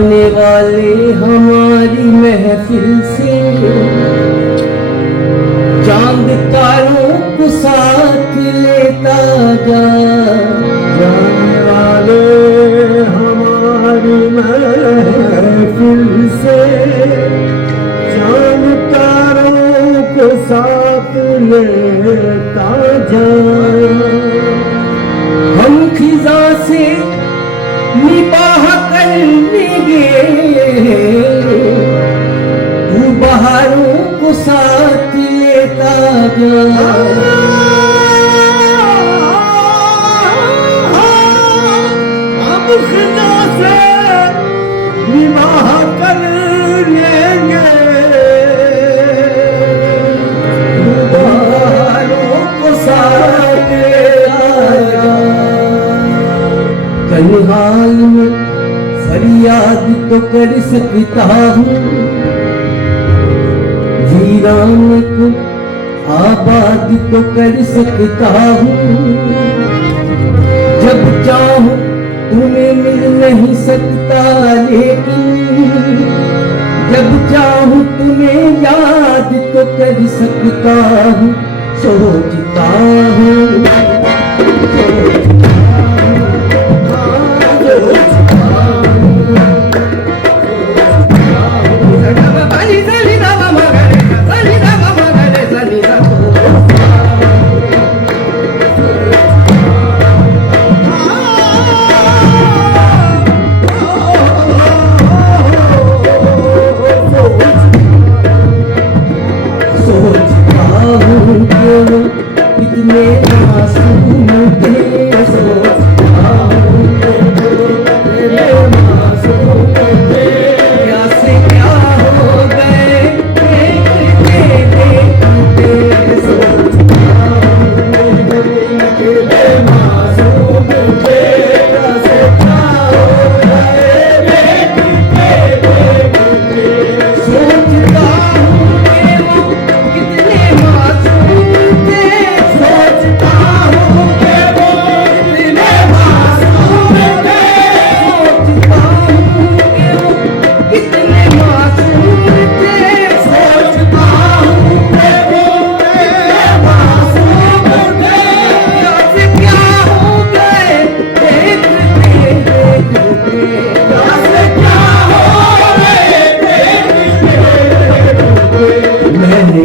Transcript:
जाने वाले हमारी महफिल से चांद तारों को साथ लेता जा। जाने वाले हमारी महफिल से चांद तारों को साथ लेता जा। हम खिजा से निबाह कर लेंगे, तू बहारों को साथ लेता जा। हम खिजा से निबाह कर लेंगे, तू बहारों को साथ लेता जा। तन्हाई में फरियाद तो कर सकता हूँ, वीरान को आबाद तो कर सकता हूँ। जब चाहूँ तुम्हें मिल नहीं सकता, लेकिन जब चाहूँ तुम्हें याद तो कर सकता हूँ। सोचता हूँ कितने मासूम थे, सोचता हूँ कितने मासूम थे। क्या से क्या हो गए देखते देखते, सोचता हूँ कितने मासूम थे। क्या से क्या हो गए देखते देखते, सोचता हूँ कि वो कितने मासूम थे। सोचता हूँ कि वो कितने मासूम थे। सोचता हूँ कि वो कितने मासूम थे। सोचता हूँ कि वो कितने मासूम थे। क्या से क्या हो गए देखते देखते, क्या से क्या हो गए देखते देखते। मैंने